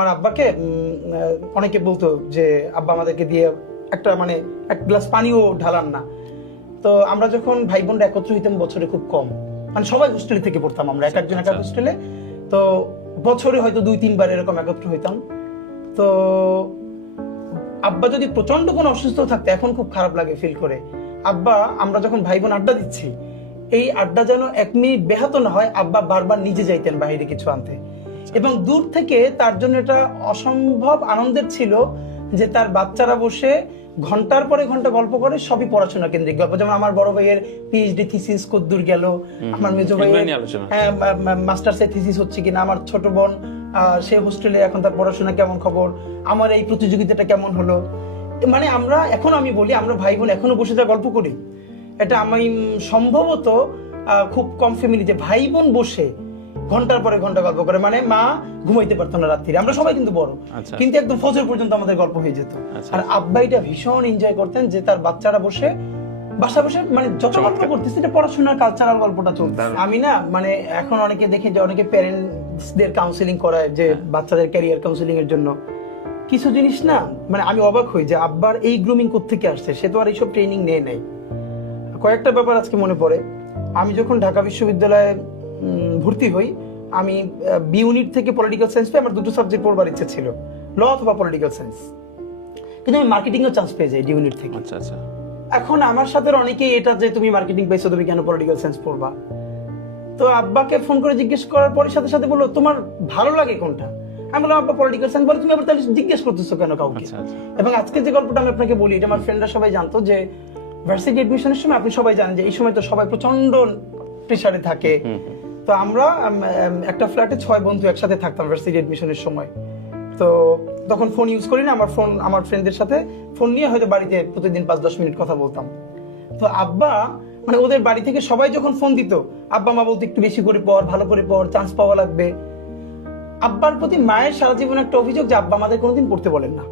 আমার আব্বাকে অনেকে বলতো যে আব্বা আমাদেরকে দিয়ে একটা মানে এক গ্লাস পানিও ঢালান না। তো আমরা যখন ভাই বোনরা একত্র হইতাম বছরে খুব কম। মানে সবাই হোস্টেলে থেকে পড়তাম আমরা এক একজন এক এক আচ্ছা। হোস্টেলে তো বছরে হয়তো দুই তিনবার এরকম একত্র হইতাম। তো আব্বা যদি প্রচণ্ড কোনো অসুস্থ থাকতো এখন খুব খারাপ লাগে ফিল করে। আব্বা আমরা যখন ভাই বোন আড্ডা দিচ্ছি এই আড্ডা যেন এক মিনিট ব্যাহত না হয় আব্বা বারবার নিজে যাইতেন বাইরে কিছু আনতে। এবং দূর থেকে তার জন্য এটা অসম্ভব আনন্দের ছিল যে তার বাচ্চারা বসে ঘণ্টার পরে ঘণ্টা গল্প করে সবই পড়াশোনা কেন্দ্রিক গল্প। যেমন আমার বড় ভাইয়ের পিএইচডি থিসিস কদ্দূর গেল আমার মেজো ভাইয়ের। হ্যাঁ মাস্টার্সের থিসিস হচ্ছে কিনা আমার ছোট বোন সে হোস্টেলে এখন তার পড়াশোনা কেমন খবর আমার এই প্রতিযোগিতাটা কেমন হলো। মানে আমরা এখন আমি বলি আমরা ভাই বোন এখনও বসে যা গল্প করি। এটা আমি সম্ভবত খুব কম ফ্যামিলিতে ভাই বোন বসে ঘণ্টার পরে ঘণ্টা গল্প করে মানে মা ঘুমাইতে পারতো না রাত্রিরে আমরা সবাই কিন্তু বড় আচ্ছা। কিন্তু একদম ফজর পর্যন্ত আমাদের গল্প হয়ে যেত আচ্ছা। আর আব্বা এটা ভীষণ এনজয় করতেন যে তার বাচ্চারা বসে বাসা বসে মানে যত গল্প। করতেছে এটা পড়াশোনার কালচারাল গল্পটা দারুণ। আমি না মানে এখন অনেকে দেখি যে অনেকে প্যারেন্টসদের কাউন্সিলিং করায় যে হ্যাঁ। বাচ্চাদের ক্যারিয়ার কাউন্সিলিং এর জন্য কিছু জিনিস না মানে আমি অবাক হই যে আব্বার এই গ্রুমিং থেকে আসছে সে তো আর এইসব ট্রেনিং নেয় নাই কয়েকটা ব্যাপার আজকে মনে পড়ে আমি যখন ঢাকা বিশ্ববিদ্যালয়ে ভর্তি হই। আমি বি ইউনিট থেকে পলিটিক্যাল সায়েন্স পেয়ে আমার দুটো সাবজেক্ট পড়বার ইচ্ছে ছিল। ল অথবা পলিটিক্যাল সায়েন্স কিন্তু আমি মার্কেটিং এর চান্স পেয়ে যাই ডি ইউনিট থেকে। আচ্ছা আচ্ছা। এখন আমার সাথে অনেকেই এটা যে তুমি মার্কেটিং পাইছো তুমি কেন পলিটিক্যাল সায়েন্স পড়বা? তো আব্বাকে ফোন করে জিজ্ঞেস করার পরে সাথে সাথে বলল তোমার ভালো লাগে কোনটা? আমি বললাম আব্বা পলিটিক্যাল সায়েন্স বলে তুমি আবার তাহলে জিজ্ঞেস করতেছো কেন কাউকে? আচ্ছা আচ্ছা। এবং আজকে যে গল্পটা আমি আপনাকে বলি এটা আমার ফ্রেন্ডরা সবাই জানতো যে ভার্সিটি এডমিশনের সময় আপনি সবাই জানেন যে এই সময় তো সবাই প্রচণ্ড প্রেশারে থাকে। তো আমরা একটা ফ্ল্যাটে ছয় বন্ধু একসাথে থাকতাম ভার্সিটি এডমিশনের সময়। তো তখন ফোন ইউজ করি না, আমার ফোন আমার ফ্রেন্ডদের সাথে ফোন নিয়ে হয়তো বাড়িতে প্রতিদিন পাঁচ দশ মিনিট কথা বলতাম। তো আব্বা মানে ওদের বাড়ি থেকে সবাই যখন ফোন দিত, আব্বা, মা বলতো, একটু বেশি করে পড়, ভালো করে পড় চান্স পাওয়া লাগবে। আব্বার প্রতি মায়ের সারা জীবন একটা অভিযোগ যে আব্বা আমাদের কোনোদিন পড়তে বলেন না।